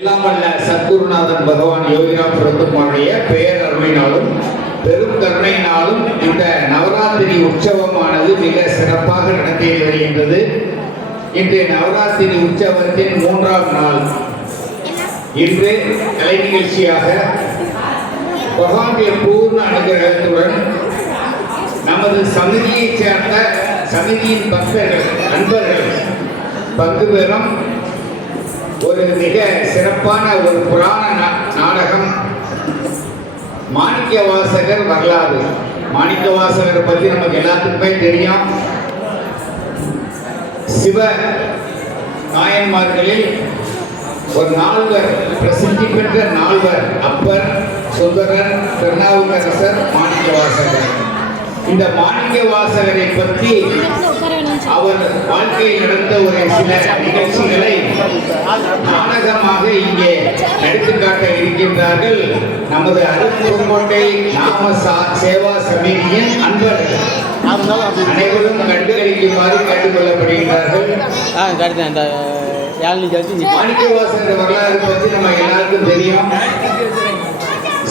எல்லாம் வல்ல சத்குருநாதன் பகவான் யோகிராம் பிரதமாவுடைய பெயர் அருளினாலும் பெரும் கருணையினாலும் இந்த நவராத்திரி உற்சவமானது மிக சிறப்பாக நடத்தி வருகின்றது. இன்று நவராத்திரி உற்சவத்தின் 3ஆம் நாள். இன்று கலை நிகழ்ச்சியாக பகவானுடைய பூர்ண அனுகிரகத்துடன் நமது சமிதியைச் சேர்ந்த சமிதியின் பக்தர்கள் நண்பர்கள் பங்கு பெறும் ஒரு மிக சிறப்பான ஒரு புராண நாடகம் மாணிக்கவாசகர் வரலாறு. மாணிக்கவாசகரை பற்றி நமக்கு எல்லாத்துக்குமே தெரியும். சிவ நாயன்மார்களில் ஒரு நால்வர், பிரசித்தி பெற்ற நால்வர், அப்பர், சுந்தரர், திருநாவுக்கரசர், மாணிக்கவாசகர். இந்த மாணிக்கவாசகரை பற்றி அவர் வாழ்க்கையில் நடந்த ஒரு சில நிகழ்ச்சிகளை நாடகமாக இங்கே எடுத்துக்காட்ட இருக்கின்றார்கள் நமது அருப்புக்கோட்டை நாம சேவா சமிதியின் அன்பர்கள். அனைவரும் கண்டுகளிக்குமாறு கேட்டுக்கொள்ளப்படுகிறார்கள். மாணிக்கவாசகர் வரலாறு பற்றி நம்ம எல்லாருக்கும் தெரியும்.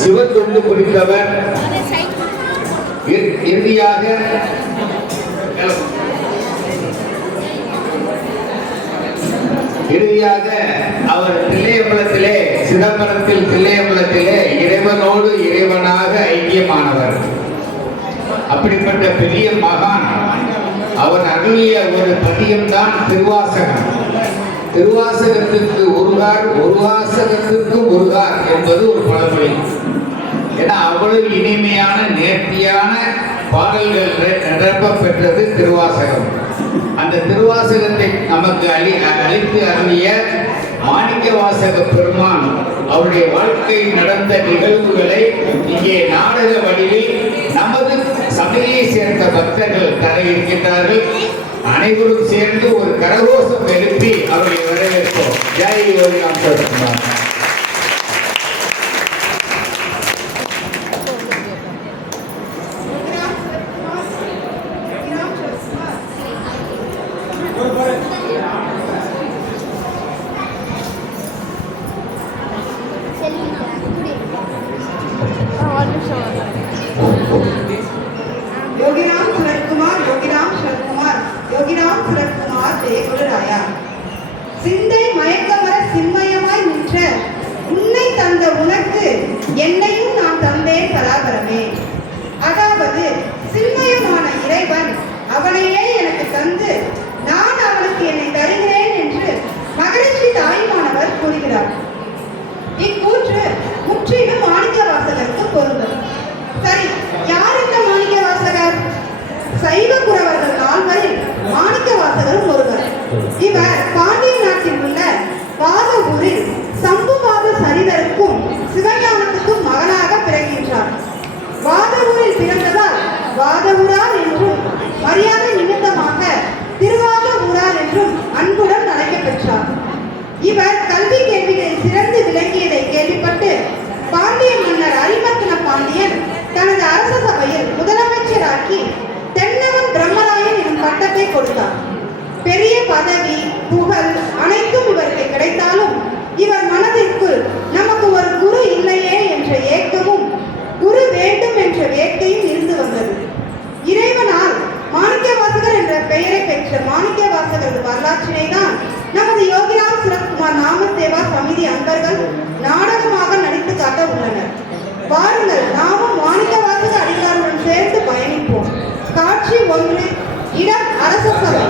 சிவத்தொண்டு புரிந்தவர். இறுதியாக அவர் தில்லையம்பலத்திலே, சிதம்பரத்தில் தில்லையம்பலத்திலே இறைவனோடு இறைவனாக ஐக்கியமானவர். அப்படிப்பட்ட பெரிய மகான். அவர் அருளிய ஒரு பதியம்தான் திருவாசகம். திருவாசகத்திற்கு ஒருகார், ஒருவாசகத்திற்கு ஒருகார் என்பது ஒரு பழமொழி. ஏன்னா அவ்வளவு இனிமையான நேர்த்தியான பாடல்கள் நிரப்ப பெற்றது திருவாசகம். அந்த திருவாசகத்தை நமக்கு அளித்து அருளிய மாணிக்கவாசக பெருமான் அவருடைய வாழ்க்கையில் நடந்த நிகழ்வுகளை இங்கே நாடக வடிவில் நமது சபையை சேர்ந்த பக்தர்கள் தர இருக்கின்றார்கள். அனைவரும் சேர்ந்து ஒரு கரகோஷம் எழுப்பி அவரை வரவேற்போம். ஜெய் யோகிராம் பிரதமார். சிந்தை மயக்கமர சின்மயமாய் நின்ற உன்னை தந்த உனக்கு என்னையும் நான் தந்தேன் பராபரமே. அதாவது சின்மயமான இறைவன் அவனையே எனக்கு தந்து நான் அவனுக்கு என்னை தருகிறேன் என்று மகரிஷி தாய்மானவர் கூறுகிறார். இக்கூற்று முற்றிலும் மாணிக்கவாசகருக்கு பொருந்தும். சரி, யார் இந்த மாணிக்கவாசகர்? சைவ குரவர்கள் 4 மாணிக்கவாசகரும் ஒருவர். இவர் பாண்டிய நாட்டில் உள்ள வாதவூரில் சம்புபாத சரிதருக்கும் சிவஞானத்துக்கும் மகனாக பிறக்கின்றார். வாதவூரில் பிறந்ததால் வாதவூரார் என்றும், மரியாதை நிமித்தமாக திருவாத ஊரார் என்றும் அன்புடன் அழைக்க பெற்றார். இவர் கல்வி கேள்விகளில் சிறந்து விளங்கியதை கேள்விப்பட்டு பாண்டிய மன்னர் அரிமர்த்தன பாண்டியன் தனது அரச சபையில் முதலமைச்சராக்கி தென்னவன் பிரம்மராயன் எனும் பட்டத்தை கொடுத்தார். பெரிய பதவி, புகழ் அனைத்தும் இவருக்கு கிடைத்தாலும் இவர் மனதிற்குள் நமக்கு ஒரு குரு இல்லையே என்ற ஏக்கமும், குரு வேண்டும் என்ற வேட்கையும் இருந்து வந்தது. இறைவனால் மாணிக்கவாசகர் என்ற பெயரை பெற்ற மாணிக்கவாசகரது வரலாற்றினை தான் நமது யோகிராம் சிவகுமார் நாம சேவா சமிதி அன்பர்கள் நாடகமாக நடித்து காட்ட உள்ளனர். வாருங்கள், நாமும் மாணிக்கவாசக அடிகாருடன் சேர்ந்து பயணிப்போம். காட்சி 1, இடம் அரச சபை.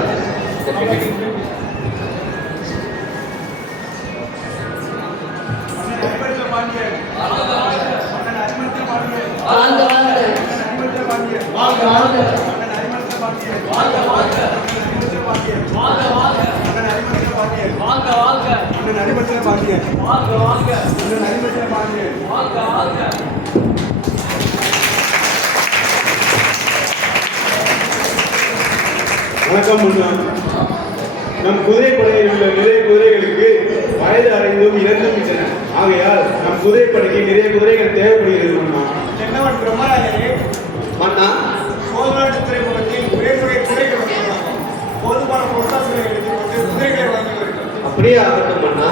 வணக்கம் முன்னா. நம் குதிரைப்படையில் உள்ள நிறைய குதிரைகளுக்கு வயது அடைந்தும் இறந்தும் விட்டன. ஆகையால் நம் குதிரைப்படைக்கு நிறைய குதிரைகள் தேவைப்படுகிறது மன்னா. தென்னவன் பிரம்மராயரே, மன்னா, சோழநாட்டு துறைமுகத்தில் ஒரே குதிரைகள் போதுமான பொருளாதாரங்களை எடுத்துக்கொண்டு குதிரைகளை வழங்கி வருகிறது. அப்படியே ஆகட்டும் மன்னா.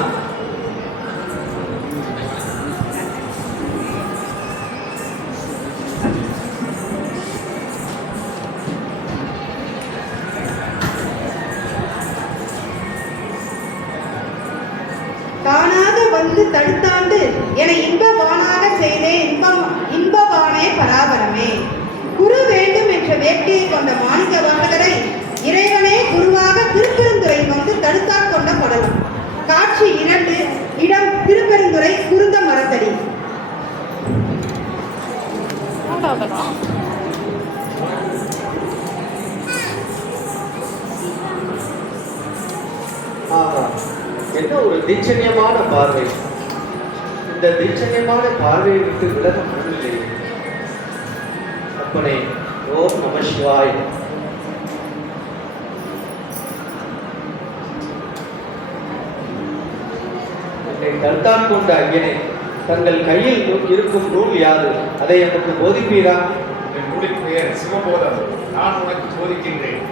வந்து தடுத்தாண்டு என இன்பவானாக செய்தே இன்பவானே பராபரமே. குரு வேண்டும் என்ற வேட்கையை கொண்ட மாணிக்க வாசகரை இறைவனே குருவாக திருப்பெருந்துறை வந்து தடுத்தாற் கொண்ட படலம். காட்சி 2, இடம் திருப்பெருந்துறை, குருந்த மரத்தடி. ஆஹா, என்ன ஒரு தீட்சண்யமான பார்வை. இந்த தீட்சண்யமான பார்வையை விட்டு விலக முடியவில்லை. அப்பனே, ஓம் நம சிவாய். என்னை தடுத்தான் கொண்ட ஐயனே, தங்கள் கையில் இருக்கும் நூல் யாது? அதை எனக்கு போதிப்பீரா? என் நூலின் பெயர் சிவபோதம். நான் உனக்கு போதிக்கின்றேன்.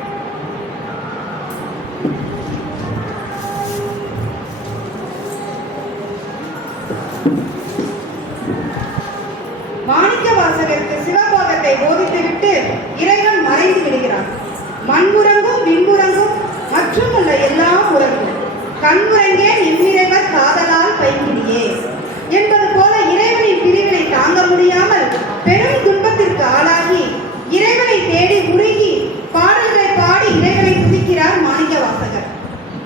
மாணிக்க வாசகருக்கு சிவபோதத்தை போதித்துவிட்டு இறைவன் மறைந்து விடுகிறார். மண்முறங்கும் விண்முறங்கும் மற்றும் உள்ள எல்லாம் உறங்கும், கண்முறங்கே இவ்விறைவர் காதலால் பைங்கிடியே என்பது போல இறைவனின் பிரிவினை தாங்க முடியாமல் பெரும் துன்பத்திற்கு ஆளாகி இறைவனை தேடி உருகி பாடல்களை பாடி இறைவனை துதிக்கிறார் மாணிக்க வாசகர்.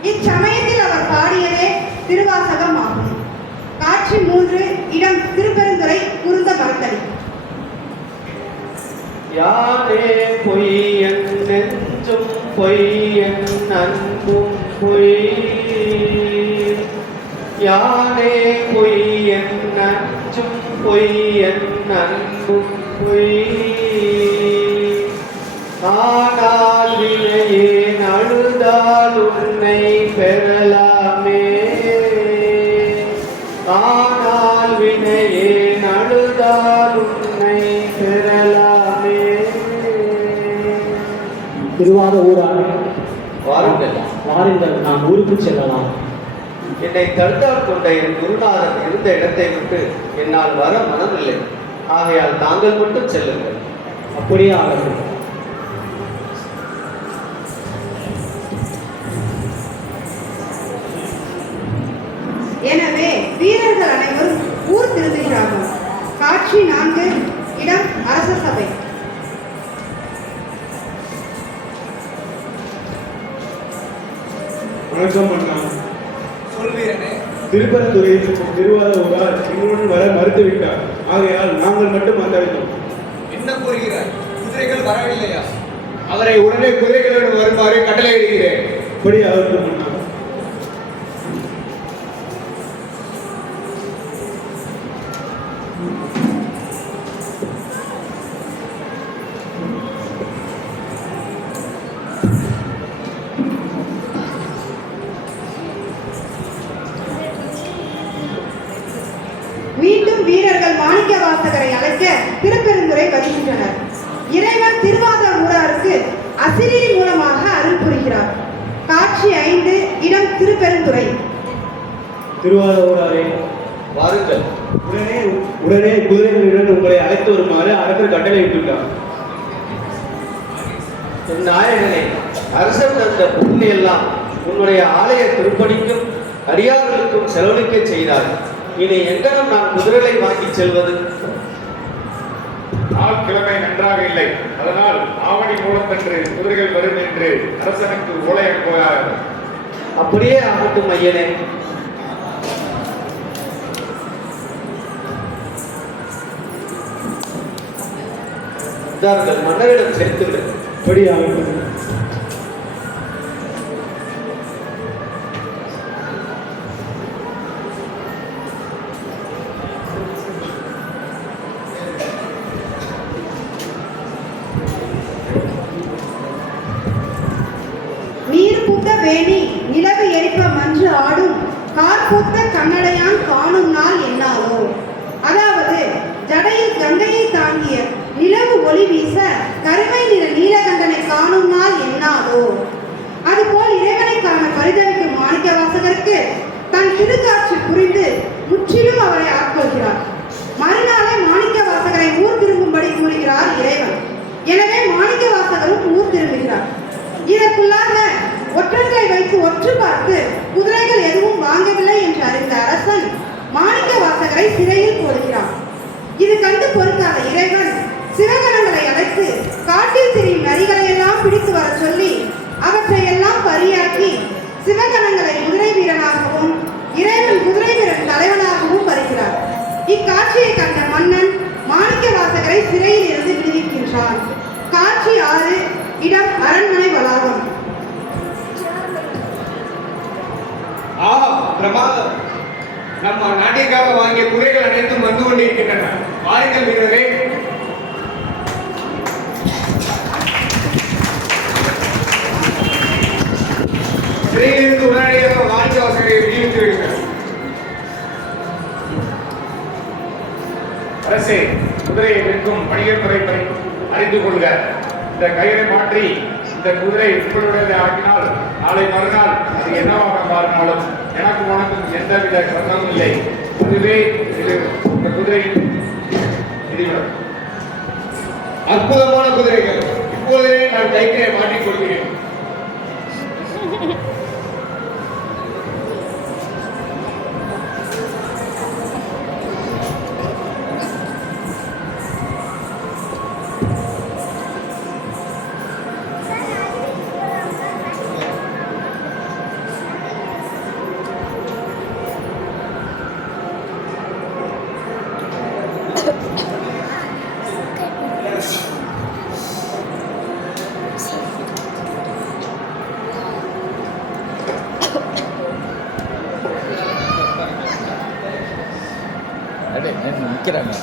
இச்சமயத்தில் அவர் பாடியதே திருவாசகம் ஆகும். காட்சி 3, இடம் திருப்பெருந்துறை, குருந்த மரத்தடி. யானே பொய்யன் நெஞ்சும் பொய்யன் அன்பும் பொய். யானே பொய்யன் நெஞ்சும் பொய்யன் அன்பும் பொய். ஆனால் வினையே அழுதால் உன்னை பெறலாமே. ஆனால் வினையே அழுதால் உன்னை பெறலாமே. திருவாத ஊராக வாருங்கள், வாருங்கள், நாம் ஊருக்கு செல்லலாம். என்னை தடுத்தால் கொண்ட என் குருநாதன் இருந்த இடத்தை விட்டு என்னால் வர மனமில்லை. ஆகையால் தாங்கள் மட்டும் செல்லுங்கள். அப்படியே ஆகட்டும். எனவே வீரர்கள் அனைவரும் ஊர் திரும்புகிறார்கள். காட்சி 4, இடம் அரச சபை. வணக்கம் அண்ணா. சொல்வீரனே, திருப்பரந்துறையில் திருவாத ஊரார் எங்களுடன் வர மறுத்துவிட்டார். ஆகையால் நாங்கள் மட்டும் வந்தடைந்தோம். என்ன கூறுகிறாய்? குதிரைகள் வரவில்லையா? அவரை உடனே குதிரைகளுடன் வருமாறு கட்டளையிடுகிறேன். இப்படி ஆகட்டும் அண்ணா. மீண்டும் வீரர்கள் மாணிக்க வாசகரை அழைக்க திருப்பெருந்துறை வருகின்றனர். இறைவன் திருவாத ஊராருக்கு அசிரீரி மூலமாக அருள் புரிகிறார். காட்சி 5, இடம் திருப்பெருந்துறை. திருவாத ஊராரே, வாருங்கள். உடனே குதிரைகளுடன் உங்களை அழைத்து வருமாறு அரசர் கட்டளையிட்டுள்ளார். என் நாயகனே, அரசர் தந்த பொருளை எல்லாம் உன்னுடைய ஆலய திருப்பணிக்கும் அடியார்களுக்கும் செலவழிக்க செய்தார். இனி எங்கனம் நான் குதிரைகளை வாங்கி செல்வது? நாள் கிழமை நன்றாக இல்லை. அதனால் ஆவணி மூலத்தன்று குதிரைகள் வரும் என்று அரசனுக்கு ஓலை அனுப்புகிறார்கள். அப்படியே ஆகட்டும் ஐயனே. இதார்கள் மன்னரிடம் சேர்த்துள்ளது. இப்படி ஆகட்டும். நீர் பூத்த வேணி நிலவு எரிப்ப மன்று ஆடும் கார் பூத்த கண்ணடையான் காணும் நாள் என்னாலோ. அதாவது ஜடையில் கங்கையை தாங்கிய நிலவு ஒளி வீச கருமை நிற நீலகண்டனை காணும் நாள் என்னாதோ. அதுபோல் இறைவனை காண பரிதவிக்கும் மாணிக்க வாசகருக்கு தன் திருக்காட்சி புரிந்து முற்றிலும் அவரை ஆட்கொள்கிறார். மறுநாளே மாணிக்க வாசகரை ஊர் திரும்பும்படி கூறுகிறார் இறைவன். எனவே மாணிக்க வாசகரும் ஊர் திரும்புகிறார். இதற்குள்ளாக ஒற்றர்களை வைத்து ஒற்று பார்த்து குதிரைகள் எதுவும் வாங்கவில்லை என்று அறிந்த அரசன் சிறையில் போடுகிறான். இது கண்டு பொறுக்காத இறைவன் சிவகணங்களை அழைத்து காட்டில் திரியும் நரிகளை எல்லாம் பிடித்து வர சொல்லி அவற்றை எல்லாம் பரியாக்கி சிவகணங்களை குதிரை வீரனாகவும் இறைவன் குதிரை வீரன் தலைவனாகவும் வருகிறார். இக்காட்சியை கண்ட மன்னன் மாணிக்க வாசகரை சிறையில் இருந்து விடுவிக்கின்றான். காட்சி 6, இடம் அரண்மனை வளாகம். ஆஹா, பிரமாதம்! நம்ம நாட்டிற்காக வாங்கிய குதிரைகள் அனைத்தும் வந்து கொண்டிருக்கின்றன. வாருங்கள் வீரரே. சிறையிலிருந்து உடனடியாக மாணிக்க வாசகரை விடுவித்து விடுங்கள். அரசே, குதிரையை விற்கும் வணிகத் துறை அறிந்து கொள்க. இந்த கயிறை மாற்றி இந்த குதிரை உங்களுடைய ஆக்கினால் நாளை மறுநாள் அது என்னவாக மாறினாலும் எனக்கு உனக்கும் எந்தவித சத்தமும் இல்லை. அதுவே இது இந்த குதிரையின் விதிவிலக்கு. அற்புதமான குதிரைகள். இப்போதே நான் கைக்கை மாற்றிக் கொள்கிறேன். நிற்கிறாங்க.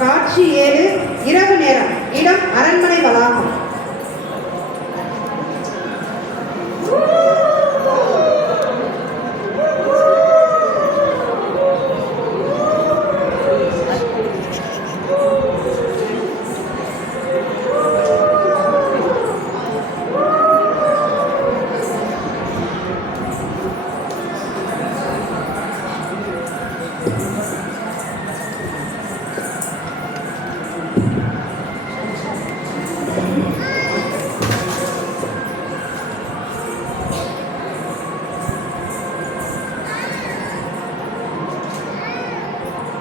காட்சி 7, இரவு நேரம், இடம் அரண்மனை வளாகம்.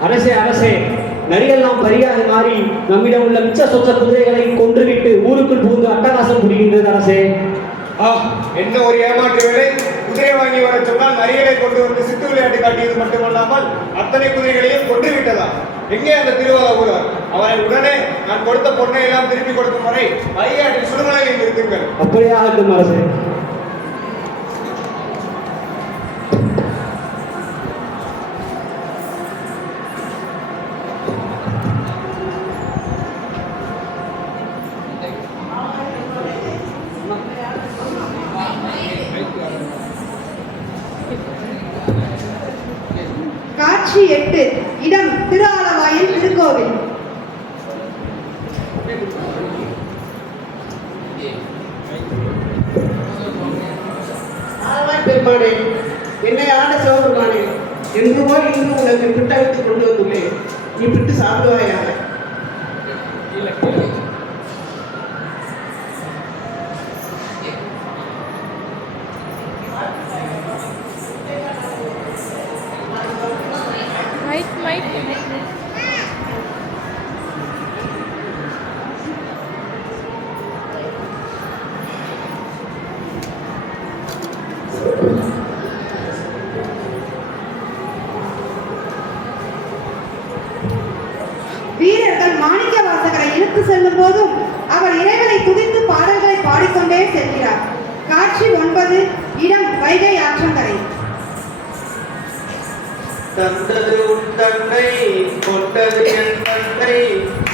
அரசே அரசே, நரியெல்லாம் பரியாக மாறி நம்மிடம் உள்ள மிச்ச சொச்ச குதிரைகளை கொன்றுவிட்டு ஊருக்குள் புகுந்து அட்டகாசம் புரிகின்றது அரசே. என்ன ஒரு ஏமாற்று வேலை! குதிரை வாங்கி வர சொன்னால் நரிகளை கொண்டு வந்து சித்து விளையாட்டு காட்டியது மட்டுமல்லாமல் அத்தனை குதிரைகளையும் கொண்டு விட்டதா? எங்கே அந்த திருவாரூரார்? அவரை உடனே நான் கொடுத்த பொண்ணை எல்லாம் திருப்பி கொடுக்கும் வரை கையாட்டில் சுடுமலையில் நிறுத்துங்கள். அப்படியே ஆகட்டும் அரசே. காட்சி 8, இடம் திரு ஆலவாயில் திருக்கோவில். பெருமானே, என்னை ஆண்ட சிவபெருமானே, என்று போய் இன்று உனக்கு பிட்டவித்து கொண்டு வந்துள்ளேன். நீ பிட்டு சாப்பிடுவாயாக. வீரர்கள் மாணிக்க வாசகரை இழுத்து செல்லும் போதும் அவர் இறைவனை துதித்து பாடல்களை பாடிக்கொண்டே செல்கிறார். காட்சி 9, இடம் வைகை ஆற்றங்கரை. தந்தது உன் தன்னை கொண்டது என் தன்னை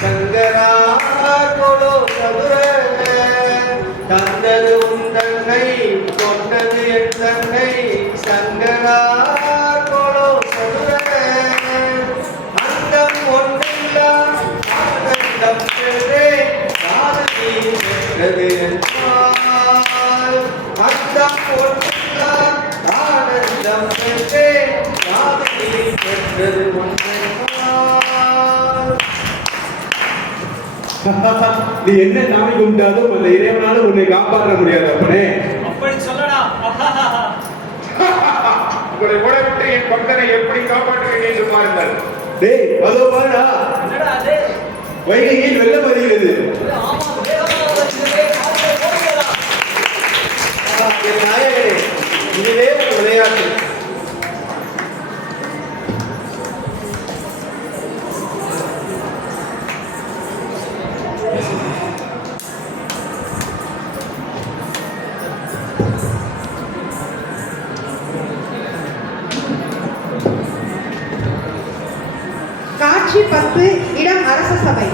சங்கரா கொலோ சதுர. தந்தது உன் தன்னை கொண்டது என் தன்னை சங்கரா கொலோ சதுர. அந்தம் ஒன்றில்லா ஆனந்தம் பெற்றே சாதனை பெற்றது என்றால். அந்தம் ஒன்றில்லா ஆனந்தம் பெற்றே சாதனை பெற்றது ஒன்றால். நீ என்ன சாமி கும்பிட்டாலும் அந்த இறைவனால உன்னை காப்பாற்ற முடியாது அப்பனே. அப்படி சொல்லடா. உங்களை உடவிட்டு என் பக்தனை எப்படி காப்பாற்றுகிறேன் என்று பாருங்கள். டேய் அதோ பாருடா, என்னடா அது? வைகையில் வெள்ளம் வருகிறது. ஆமா, வேகமா வருகிறது. ஓடிடா. என் நாயகனே, இதுவே ஒரு விளையாட்டு. காட்சி 10 இடம் அரச சபை.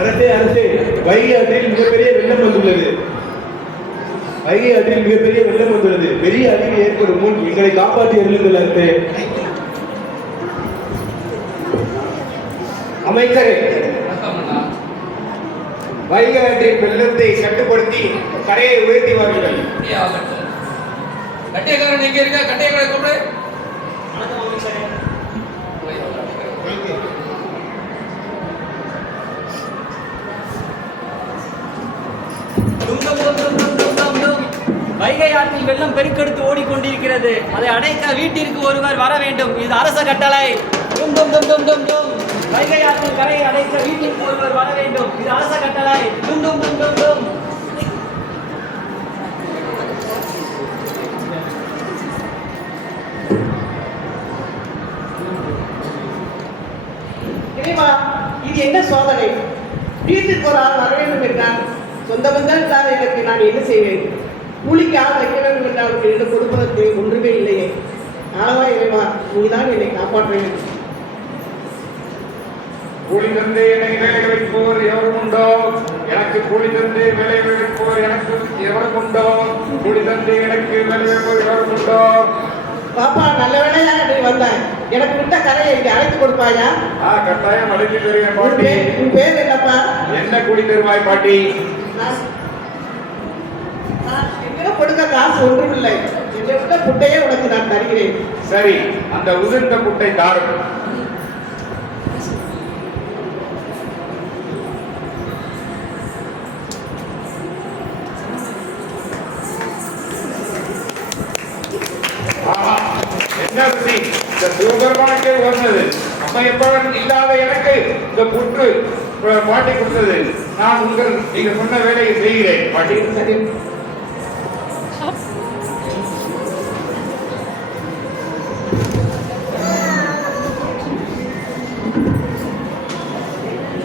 அரசே அரசே, வைகை ஆற்றில் மிகப்பெரிய வெள்ளம் வந்துள்ளது. வைகை ஆற்றில் மிகப்பெரிய வெள்ளம் வந்துள்ளது. பெரிய அழிவு ஏற்படும் முன் எங்களை காப்பாற்றி அருளுங்கள் அரசே. அமைச்சரே, வைகை ஆற்றின் வெள்ளத்தை கட்டுப்படுத்தி கரையை உயர்த்தி வாருங்கள். கட்டியக்காரன் எங்க இருக்க? கட்டியக்காரன் கூப்பிடு. வைகை ஆற்றில் வெள்ளம் பெருக்கெடுத்து ஓடிக்கொண்டிருக்கிறது. அதை அடைக்க வீட்டிற்கு ஒருவர் வர வேண்டும். இது அரச கட்டளை. டும் டும் டும் டும் டும் டும். வைகை ஆற்றில் கரையை அடைக்க வீட்டிற்கு ஒருவர் வர வேண்டும். இது அரச கட்டளை. டும் டும் டும் டும் டும். இறைவா, இது என்ன சோதனை? வீட்டுக்கு ஒரு ஆள் வர வேண்டும் என்றால் சொந்த பந்தம் இல்லாத எனக்கு நான் என்ன செய்வேன்? கூலிக்கு ஆள் வைக்க வேண்டும் என்றால் என்னிடம் கொடுப்பதற்கு ஒன்றுமே இல்லையே. ஆளவா இறைவா, நீதான் என்னை காப்பாற்ற வேண்டும். கூலி தந்து என்னை வேலை வைப்போர் எவரும் உண்டோ? எனக்கு கூலி தந்து வேலை வைப்போர் எனக்கு எவரும் உண்டோ? கூலி தந்து எனக்கு வேலை வைப்போர் எவரும் உண்டோ? பாப்பா, நல்ல வேலையா நீ வந்தாய். எனக்கு விட்ட கரையை இங்கே அழைத்து கொடுப்பாயா? கட்டாயம் அழைத்து தருவேன் உன் பாட்டி. உன் பேர் என்னப்பா? என்ன கூலி தருவாய் பாட்டி? நான் என்னிடம் கொடுக்க காசு ஒன்றும் இல்லை. என்னை விட்ட புட்டையே உனக்கு நான் தருகிறேன். சரி, அந்த உதிர்ந்த புட்டை தாரும். என்ன ருசி! இந்த சிவபெருமானுக்கே உகந்தது. அம்மையப்பன் இல்லாத எனக்கு இந்த புற்று பாட்டி கொடுத்தது. நான் நீங்க சொன்ன வேலையை செய்கிறேன் பாட்டி. சரி.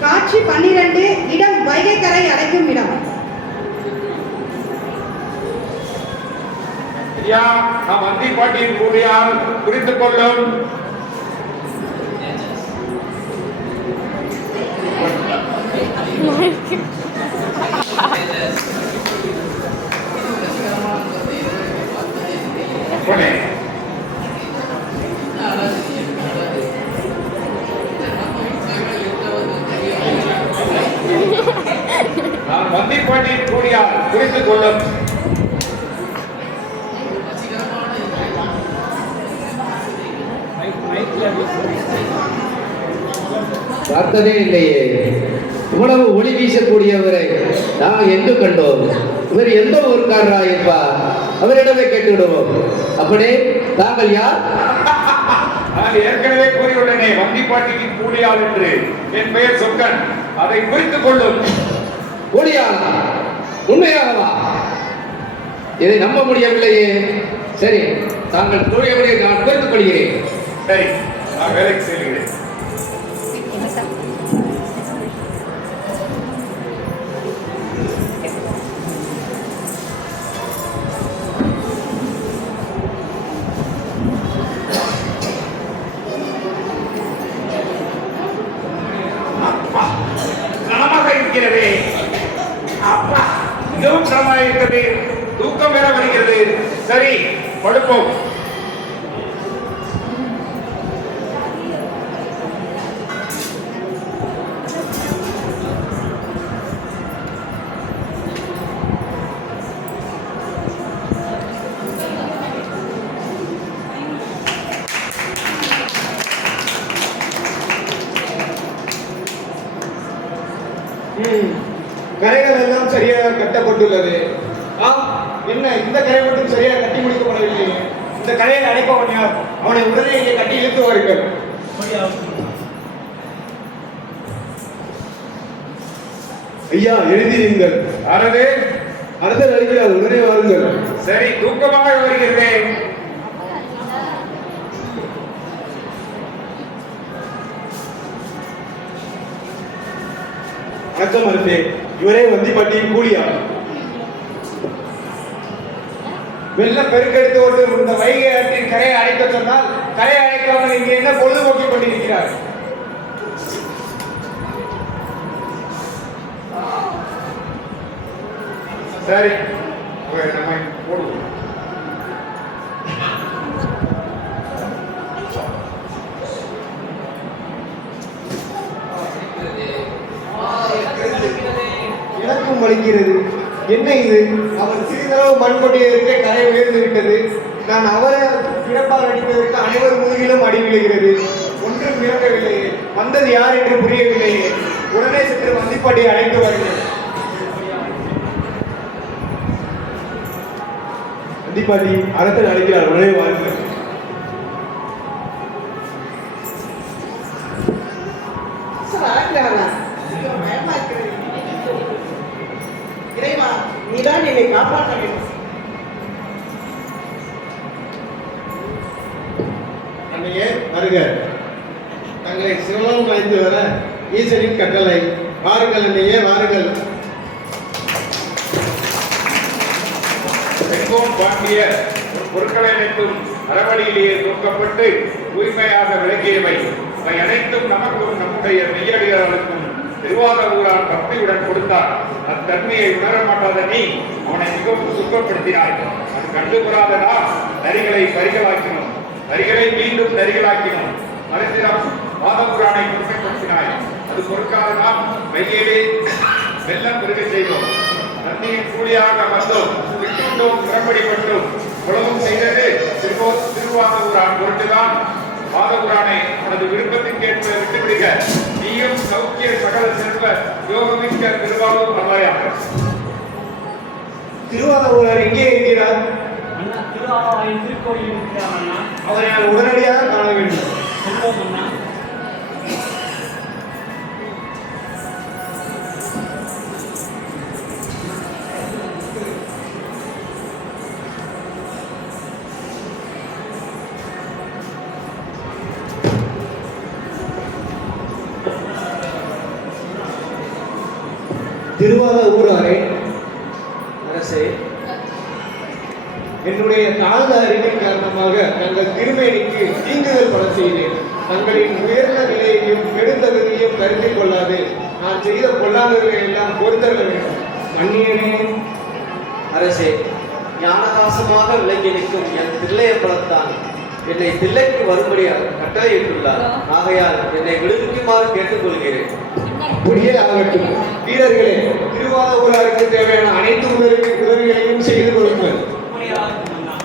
காட்சி 12 இடம் வைகை கரை அடைக்கும் இடம். ஐயா, நாம் வந்தி பாட்டியின் கூறியால் புரிந்து கொள்ளும். போனே. நான் வந்தி பாட்டியின் கூறியால் புரிந்து கொள்ளும். பார்த்ததே இல்லையே, இவ்வளவு ஒளி வீசக்கூடியவரை நான் எங்கு கண்டோம்? இவர் எந்த ஊருக்காரரா இருப்பா? அவரிடமே கேட்டுவிடுவோம். அப்படியே தாங்கள் யார்? நான் ஏற்கனவே கூறியுள்ளனே, வந்தி பாட்டியின் கூலியால் என்று. என் பெயர் சொக்கன். அதை குறித்துக் கொள்ளும். கூலியாளா? உண்மையாகவா? இதை நம்ப முடியவில்லையே. சரி, தாங்கள் கூறியபடியை நான் குறித்துக் கொள்கிறேன். சரி, நான் வேலைக்கு செல்கிறேன். நலமாக இருக்கிறது. அப்பா, மிகவும் சிரமமாக இருக்கிறது. தூக்கம் வேற வருகிறது. சரி, படுப்போம். கரைகள் எல்லாம் சரியாக கட்டப்பட்டுள்ளது. என்ன இந்த கரை மட்டும் சரியாக கட்டி முடிக்கப்படவில்லை? இந்த கரையை அடைப்பவன் யார்? அவனை உடனே இங்கே கட்டி இழுத்து வாருங்கள். ஐயா, எழுதியிருங்கள். அரசே, அரசர் அழைக்கிறார், உடனே வாருங்கள். சரி, தூக்கமாக வருகிறேன். வணக்கம் அரசே, இவரே வந்திப்பாட்டியின் கூலியா? வெள்ளம் பெருக்கெடுத்து ஓட்டும் இந்த வைகை ஆற்றின் கரையை அடைக்க சொன்னால் கரையை அடைக்காமல் இங்கே என்ன பொழுதுபோக்கிக் கொண்டிருக்கிறார்? சரி, நம்ம போடுவோம். எனக்கும் வலிக்கிறது. என்ன இது? அவர் சிறிதளவு மண்பொட்டியை இருக்க கரை உயர்ந்து விட்டது. நான் அவரை பிறப்பால் அடிப்பதற்கு அனைவர் முதுகிலும் அடி விழுகிறது. ஒன்றும் விளங்கவில்லையே. வந்தது யார் என்று புரியவில்லையே. உடனே சென்று வந்திப்பாட்டியை அழைத்து வருகிறேன். வந்திப்பாட்டி, அரசர் அழைக்கிறார், உடனே வாருங்கள். சார் அழைக்கிறாரா? ஐயோ, பயமா இருக்கிறது. இறைவா, நீதான் என்னை காப்பாற்ற வேண்டும். அன்னையே வருக. தங்களை சிவலோகம் அழைத்து வர ஈசனின் கட்டளை. வாருங்கள் அன்னையே, வாருங்கள். செங்கோன் பாண்டியர் பொருட்களை அனைத்தும் அறவழியிலேயே தூக்கப்பட்டு தூய்மையாக விளங்கியவை. அவை அனைத்தும் நமக்கும் நம்முடைய மெய்யடியார்களுக்கும் திருவாதூரான் பக்தியுடன் கொடுத்தார். அத்தன்மையை உணர மாட்டாத நீ அவனை மிகவும் துன்பப்படுத்தினாய். அது கண்டுபுறாத நாம் நரிகளை பரிகளாக்கினோம், நரிகளை மீண்டும் நரிகளாக்கினோம். மனசிடம் வாதபுரானை கொடுமைப்படுத்தினாய். அது பொறுக்காத நாம் மையிலே வெள்ளம் பெருக செய்தோம். நன்றியின் கூலியாக வந்தோம், விட்டோம், புறப்படிப்பட்டோம். உலகம் செய்தது திருவாதூரான் பொருட்டுதான். வாதபுரானை உனது விருப்பத்திற்கேற்ப விட்டுவிடுக. நீயும் சௌக்கிய சகல செல்வ யோகமிக்க திருவாரூர் நல்லாயாக. திருவாதூரார் எங்கே இருக்கிறார்? அண்ணா, திருவாரூர் திருக்கோயில் இருக்கிறார் அண்ணா. அவரை நான் உடனடியாக காண வேண்டும். சொல்வோம் அண்ணா. திருவாதூராரே, அரசே, என்னுடைய தாழ்ந்த அறிவின் காரணமாக தங்கள் திருமேனிக்கு தீங்குதல் பட செய்தேன். தங்களின் உயர்ந்த நிலையையும் கெடுந்தகதியையும் கருத்தில் கொள்ளாது நான் செய்த பொல்லாதவர்களை எல்லாம் பொறுத்தள்ள வேண்டும். மன்னியனே. அரசே, ஞானகாசமாக விளங்கி நிற்கும் என் தில்லைய பலத்தான் என்னை தில்லைக்கு வரும்படியாக கட்டளையிட்டுள்ளார். ஆகையால் என்னை விடுவிக்குமாறு கேட்டுக்கொள்கிறேன். அப்படியே ஆகட்டும். வீரர்களே, திருவாதூராருக்கு தேவையான அனைத்து உதவிகளையும் செய்து கொடுங்கள். அப்படியாக அண்ணா.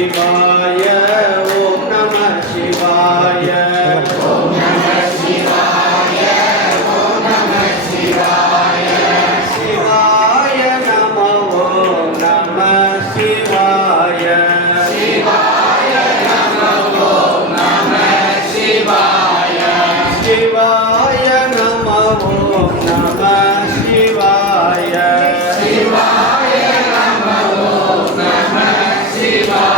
சிவாய ஓம் நம சிவாய ஓம் நம சிவாய ஓம் நம சிவாய சிவாய நம ஓம் நம சிவாய சிவாய நம ஓம் நம சிவாய சிவாய நம ஓம் நம சிவாய சிவாய நம ஓம் நம சிவாய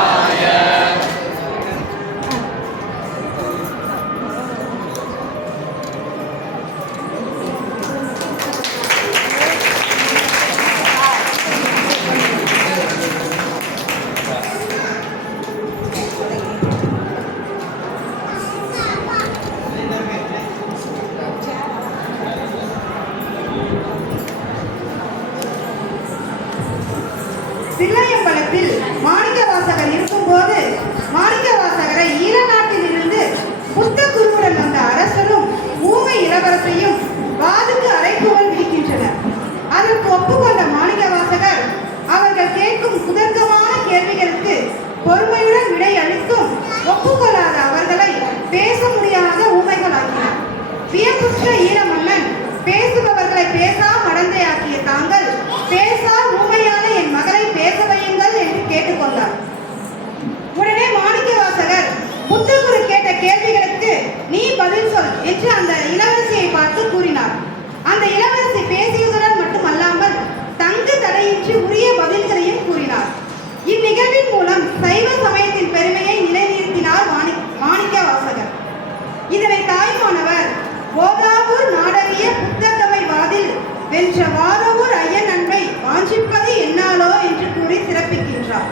தில்லையம்பலத்தில் மாணிக்கவாசகர் இருக்கும்போது மாணிக்கவாசகரை ஈழ நாட்டிலிருந்து புத்த குருவுடன் வந்த அரசரும் ஊமை இளவரசையும் வாதுக்கு அறைகூவல் விடுக்கின்றனர். அதற்கு ஒப்புக்கொண்ட மாணிக்கவாசகர் அவர்கள் கேட்கும் குதர்க்கமான கேள்விகளுக்கு பொறுமையுடன் விடை அளித்தும் ஒப்புக்கொள்ளாத அவர்களை பேச முடியாத ஊமைகளாக்கினார். வியப்புற்ற ஈழ மன்னன் பேசுபவர்களை பேசா மடந்தையாக்கிய தாங்கள் பேசா ஊமையான என் மகளை பேச வையுங்கள் என்று கேட்டுக்கொண்டார். உடனே மாணிக்கவாசகர் புத்தகுரு கேட்ட கேள்விகளுக்கு நீ பதில் சொல் என்று அந்த இளவரசியை பார்த்து கூறினார். அந்த இளவரசி பேசியதுடன் மட்டுமல்லாமல் தங்கு தடையின்றி உரிய பதில்களையும் கூறினார். இந்நிகழ்வின் மூலம் சைவ சமயத்தின் பெருமையை நிலைநிறுத்தினார் மாணிக்கவாசகர். இதனை தாய்மானவர் ஓதாவூர் நாடறிய புத்தகமை வாதில் வென்ற வாதவூர் ஐயன் அன்பை வாஞ்சிப்பது என்னாலோ என்று கூறி சிறப்பிக்கின்றார்.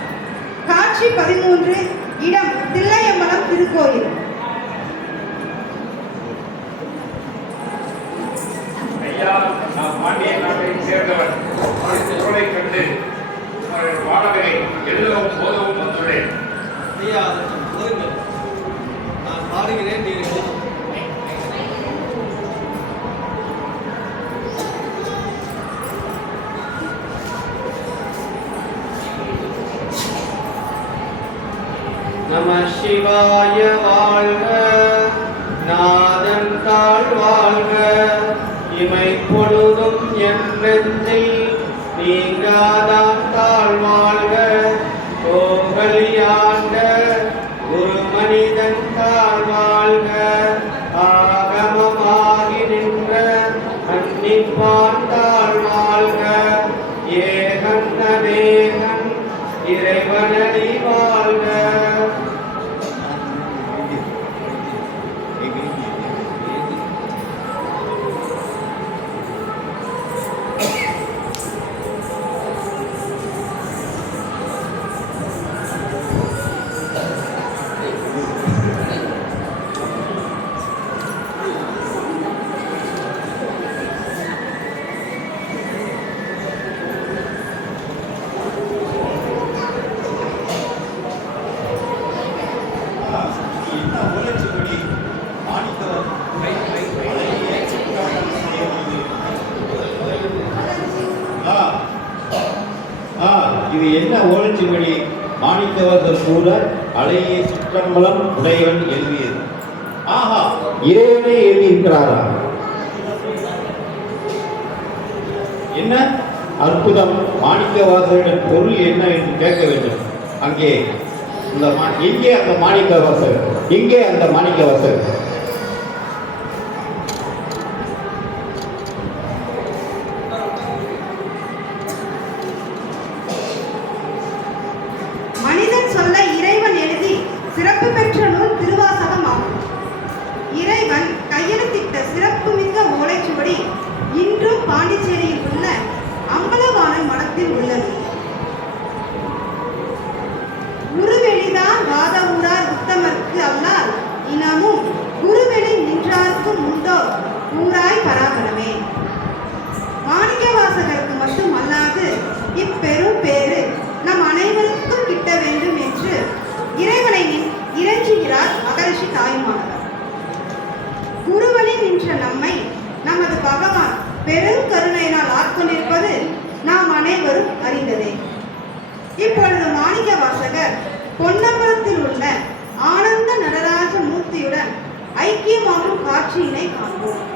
காட்சி 13, இடம் தில்லையம்பலம் திருக்கோயில். ஐயா, நான் பாண்டிய நாட்டை சேர்ந்தவர். பொருளை கண்டு அவர்கள் வாழவில்லை, எழுதவும் போதவும் வந்துள்ளேன். ஐயா அதற்கு முதல்கள் நான் பாடுகிறேன் நீங்கள் நம சிவாய வாழ்க நாதன் தாழ் வாழ்க இமை பொழுதும் என் நெஞ்சில் நீங்காதான் தாழ் வாழ்க கோகலியாண்ட குரு மனிதன் தாழ் வாழ்க ஆகமமாகி நின்ற அன்னிப்பான் தாழ் வாழ்க ஏகன் அநேகன் இறைவனடி வாழ்க. இது என்ன ஓலைச்சுவடி? மாணிக்கவாசகர் கூற அழகிய சிற்றம்பலம் உடையவன் எழுதியது. ஆஹா, இறைவனே எழுதியிருக்கிறாரா? என்ன அற்புதம்! மாணிக்கவாசகரின் பொருள் என்ன என்று கேட்க வேண்டும். அங்கே எங்கே அந்த மாணிக்கவாசகர்? எங்கே அந்த மாணிக்கவாசகர்? மனிதன் சொல்ல இறைவன் எழுதி சிறப்பு பெற்ற நூல் திருவாசகம் ஆகும். இறைவன் கையெழுத்திட்ட சிறப்புமிக்க ஓலைச்சுவடி இன்றும் பாண்டிச்சேரியில் உள்ள அம்பலவாணன் மடத்தில் உள்ளது. உருவெளிதான் வாதவூரார் உத்தமர்க்கு அல்லால் இனமும் குருவெளி நின்றார்க்கு உண்டோ ஊராய் பராபரமே. மாணிக்கவாசகருக்கு மட்டும் அல்லாது இப்பெரும் பேரு நம் அனைவருக்கும் கிட்ட வேண்டும் என்று இறைவனை இறைஞ்சுகிறார் மகரிஷி தாயுமானவர். குருவழி நின்ற நம்மை நமது பகவான் பெரும் கருணையினால் ஆட்கொண்டிருப்பது நாம் அனைவரும் அறிந்ததே. இப்பொழுது மாணிக்கவாசகர் பொன்னம்பலத்தில் உள்ள ஆனந்த நடராஜ மூர்த்தியுடன் ஐக்கியமாகும் காட்சியினை காண்போம்.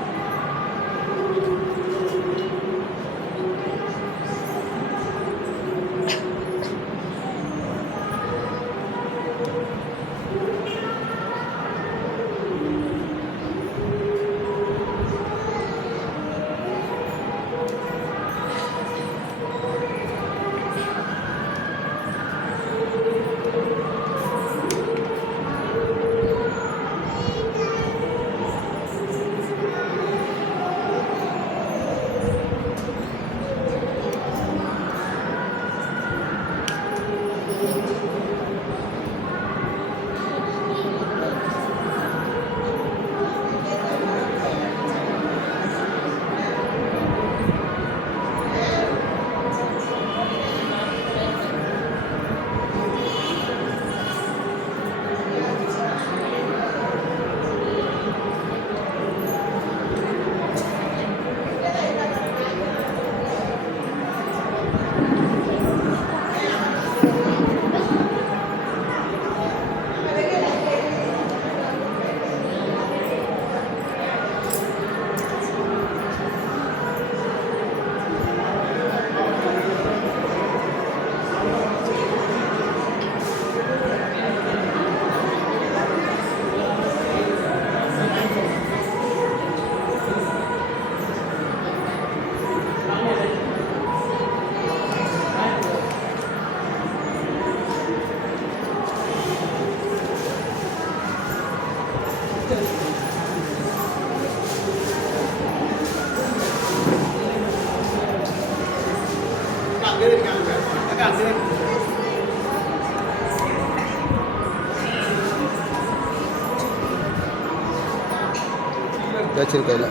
வச்சிருக்கல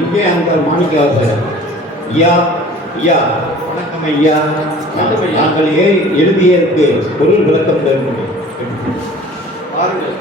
இங்கே அந்த மாணிக்கவாசகர் ஐயா ஐயா வணக்கம் ஐயா. நாங்கள் எழுதியதற்கு பொருள் விளக்கம் தருகிறேன். பாருங்கள்.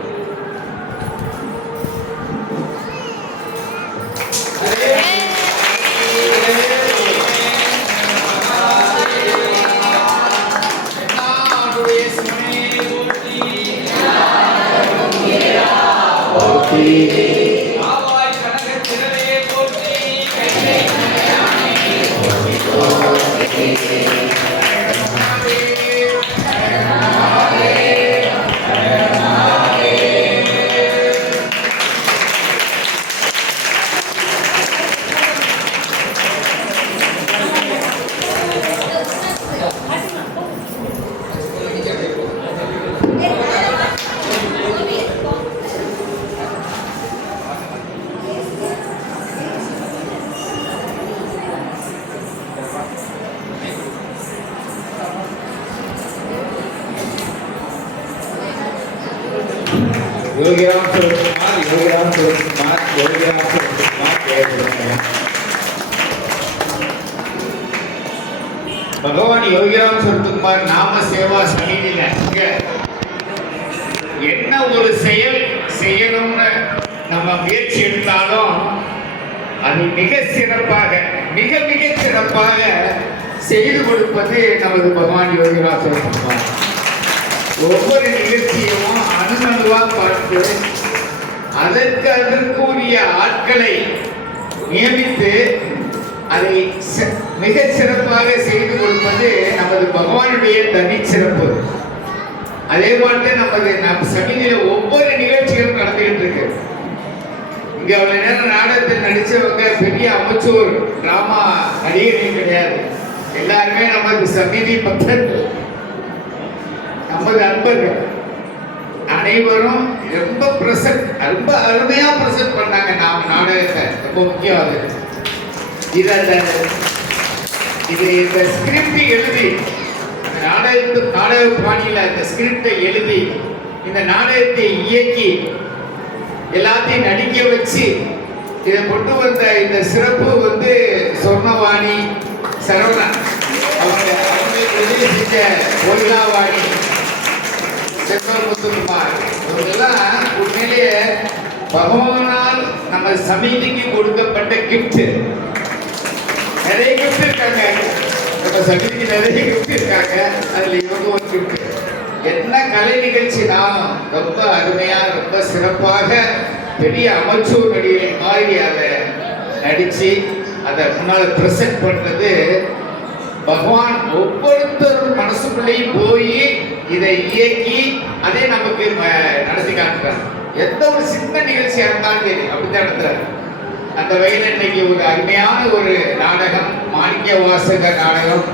யோகிராம் சுரத்குமார், யோகிராம் சுரத்குமார், யோகிராம் சுரத்குமார் ஜெயசுரத்குமார். பகவான் யோகிராம் சுரத்குமார் நாம சேவா சமிதியில என்ன ஒரு செயல் செய்யணும்னு நம்ம முயற்சி எடுத்தாலும் அது மிக சிறப்பாக மிக மிக சிறப்பாக செய்து கொடுப்பது நமது பகவான் யோகிராம் சுரத்குமார். ஒவ்வொரு நிகழ்ச்சியும் அணுவணுவாக பார்த்து அதற்குரிய ஆட்களை நியமித்து அதை மிக சிறப்பாக செய்து கொடுப்பது நமது பகவானுடைய தனிச்சிறப்பு. அதே மாதிரி நம் சமிதியில ஒவ்வொரு நிகழ்ச்சிகளும் நடந்துகிட்டு இருக்கு. இங்க அவ்வளவு நேரம் நாடகத்தில் நடிச்சவங்க பெரிய அமைச்சூர் டிராமா நடிகர்கள் கிடையாது. எல்லாருமே நமது சமிதி பக்தர்கள், நமது அன்பர்கள். அனைவரும் ரொம்ப பிரசன்ட், ரொம்ப அருமையா பிரசன்ட் பண்ணாங்க. நாம் நாடகத்தை ரொம்ப முக்கியம் அது. இது இந்த ஸ்கிரிப்ட் எழுதி நாடக பாணியில இந்த ஸ்கிரிப்டை எழுதி இந்த நாடகத்தை இயக்கி எல்லாத்தையும் நடிக்க வச்சு இதை கொண்டு வந்த இந்த சிறப்பு சொர்ணவாணி சரவணன் அவங்களுக்கு உதவி செஞ்ச கோயிலாவாணி செல்வர் முத்துக்குமார் இவங்கெல்லாம் உண்மையிலேயே பகவானால் நம்ம சமிதிக்கு கொடுக்கப்பட்ட கிஃப்ட். நிறைய கிஃப்ட் இருக்காங்க, நம்ம சமிதிக்கு நிறைய கிஃப்ட் இருக்காங்க. அதுல இவங்க ஒரு கிஃப்ட். என்ன கலை நிகழ்ச்சினாலும் ரொம்ப அருமையா ரொம்ப சிறப்பாக பெரிய அமைச்சூர் நடிகை மாதிரி அதை நடிச்சு அதை முன்னால் பிரசன்ட் பண்றது பகவான் ஒவ்வொருத்தரும் மனசுக்குள்ளேயும் போய் இதை இயக்கி அதே நமக்கு நடத்தி காட்டுறாங்க. எந்த ஒரு சின்ன நிகழ்ச்சியா இருந்தாலும் சரி அப்படித்தான் நடத்துறாரு. அந்த வகையில் இன்னைக்கு ஒரு அருமையான ஒரு நாடகம், மாணிக்க வாசக நாடகம்,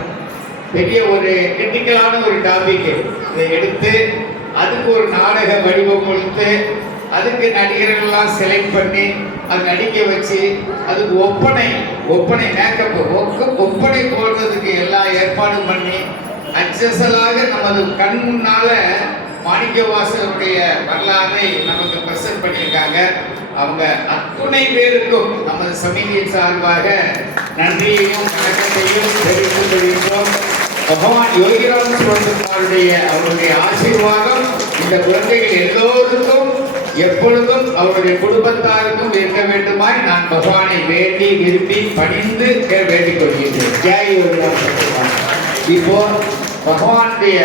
பெரிய ஒரு கிரிட்டிக்கலான ஒரு டாபிக். இதை எடுத்து அதுக்கு ஒரு நாடக வடிவம் கொடுத்து அதுக்கு நடிகர்கள்லாம் செலக்ட் பண்ணி அது நடிக்க வச்சு அதுக்கு ஒப்பனை மேக்கப் ஒப்பனை போடுறதுக்கு எல்லா ஏற்பாடும் பண்ணி அச்சலாக நமது கண் முன்னால மாணிக்க வாசகருடைய வரலாறை நமக்கு பிரசன்ட் பண்ணியிருக்காங்க. அவங்க அத்துணை பேருக்கும் நமது சமிதியின் சார்பாக நன்றியையும் வணக்கத்தையும் தெரிவித்துக் கொள்கின்றோம். பகவான் யோகிராம் சுரந்தருடைய அவருடைய ஆசீர்வாதம் இந்த குழந்தைகள் எல்லோருக்கும் எப்பொழுதும் அவருடைய குடும்பத்தாருக்கும் இருக்க வேண்டுமாய் நான் பகவானை வேண்டி விரும்பி பணிந்து வேண்டிக் கொள்கின்றேன். ஜெய் யோகிராம் சுரந்தர். இப்போ பகவானுடைய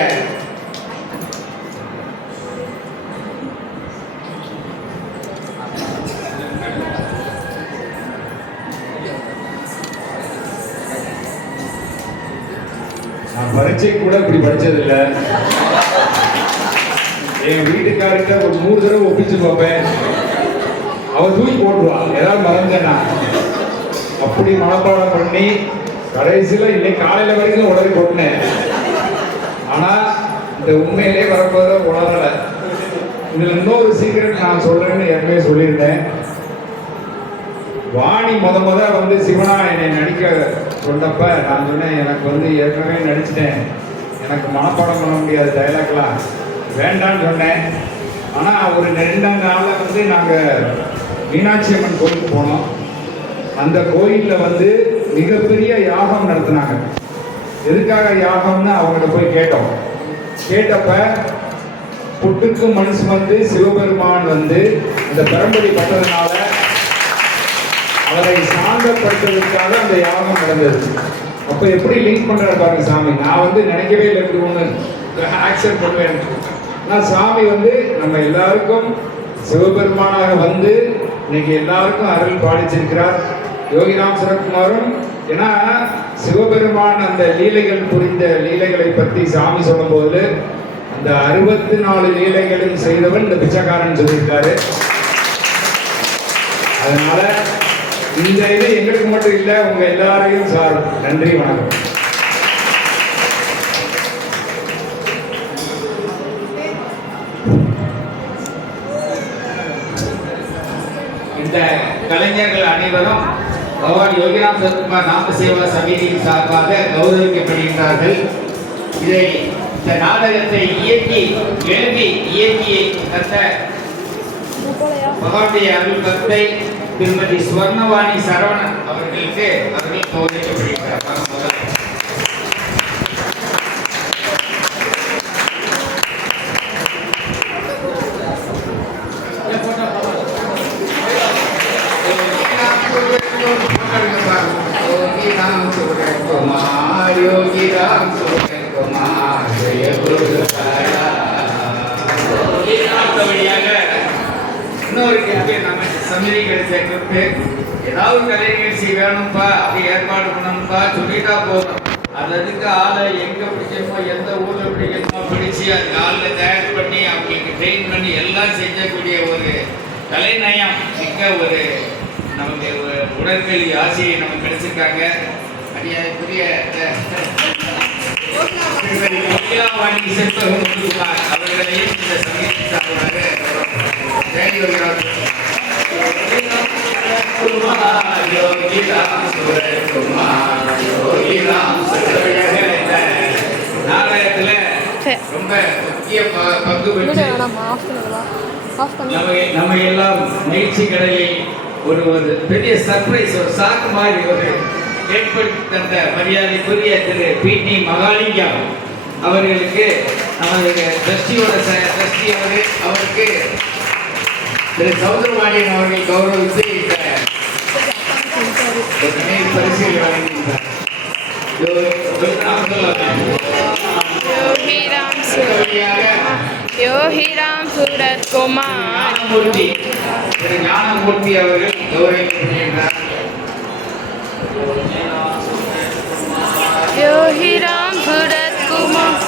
பரீட்சை கூட இப்படி படிச்சதில்லை. என் வீட்டுக்காரர்கிட்ட ஒரு 3 தடவை ஒப்பிச்சு பார்ப்பேன், அவன் தூக்கி போட்டுருவான் ஏதாவது மறந்தேன்னா. அப்படி மனப்பாடம் பண்ணி கடைசியில் இன்னைக்கு காலையில் வரைக்கும் உடனே கொட்டினேன். ஆனால் இந்த உண்மையிலே வரப்போதை உணரலை. இதில் இன்னொரு சீக்கிரம் நான் சொல்றேன்னு ஏற்கனவே சொல்லியிருந்தேன். வாணி முத சிவனா என்னை நடிக்க சொன்னப்ப நான் சொன்னேன், எனக்கு ஏற்கனவே நடிச்சிட்டேன், எனக்கு மனப்பாடம் பண்ண முடியாத டைலாக்லாம் வேண்டான்னு சொன்னேன். ஆனால் ஒரு 2 நாளில் நாங்கள் மீனாட்சி அம்மன் கோயிலுக்கு போனோம். அந்த கோயிலில் மிகப்பெரிய யாகம் நடத்தினாங்க. எதுக்காக யாகம்னு அவங்கள்ட்ட போய் கேட்டோம். கேட்டப்ப புட்டுக்கு மனசு சிவபெருமான் அந்த பெரம்படி பட்டதுனால அவரை சாந்தப்படுத்துவதற்காக அந்த யாகம் நடந்தது. அப்போ எப்படி லிங்க் பண்ற பாருங்க சாமி. நான் நினைக்கவே இல்லை இப்படி ஒன்று ஆக்செப்ட் பண்ணுவேன். ஆனால் சாமி நம்ம எல்லாருக்கும் சிவபெருமானாக இன்னைக்கு எல்லாருக்கும் அருள் பாலிச்சிருக்கிறார். யோகிராம் சரத்குமாரும் ஏன்னா சிவபெருமான் அந்த லீலைகள் புரிந்த லீலைகளை பற்றி சாமி சொல்லும் போது அந்த 64 லீலைகளும் செய்தவன் இந்த பிச்சைக்காரன் சொல்லியிருக்காரு. அதனால இந்த இது எங்களுக்கு மட்டும் இல்லை, உங்க எல்லாரையும் சார் நன்றி வணக்கம். இந்த கலைஞர்கள் அனைவரும் பகவான் யோகிராம் சரத்குமார் நாம சேவா சமிதியின் சார்பாக கௌரவிக்கப்படுகின்றார்கள். இதை இந்த நாடகத்தை எழுதி இயக்கி தந்த பகவானுடைய அருள் பக்தை திருமதி ஸ்வர்ணவாணி சரவணன் அவர்கள் கௌரவிக்கப்படுகிறார். ஏதாவது கலை நிகழ்ச்சி வேணும்பா, அப்படி ஏற்பாடு பண்ணணும்பா சொல்லிட்டா போதும். அதுக்கு ஆளை எங்க பிடிக்கணுமோ எந்த ஊர்ல பிடிக்கணுமோ பிடிச்சு அதுக்கு ஆளை தயார் பண்ணி அவங்களுக்கு ட்ரெயின் பண்ணி எல்லாம் செஞ்சக்கூடிய ஒரு கலைநயம் மிக்க ஒரு உடற்கல்வி ஆசிரியை நமக்கு கிடைச்சிருக்காங்க. அடியாருக்குரிய வாணி செல்வம் முத்துக்குமார் அவர்களையும் இந்த சமயத்தின் சார்பாக தேடி வருகிறார்கள். நாடகத்துல ரொம்ப முக்கிய பங்கு பெற்று நம்ம எல்லாம் நிகழ்ச்சி கடலில் ஒரு பெரிய சர்ப்ரைஸ், ஒரு சாக்கு மாதிரி ஒரு ஏற்படுத்தி தந்த மரியாதைக்குரிய திரு பி.டி. மகாலிங்கம் அவர்களுக்கு நமது ட்ரஸ்டியோட ட்ரஸ்டி அவருக்கு திரு சௌந்தரபாண்டியன் அவர்கள் கௌரவித்து இந்த நினைவு பரிசுகளை வழங்கியிருந்தார். யோகிராம் சூரத் குமார் திரு ஞானமூர்த்தி அவர்கள் கௌரவிக்கப்படுகின்றார். யோகிராம் சூரத் குமார்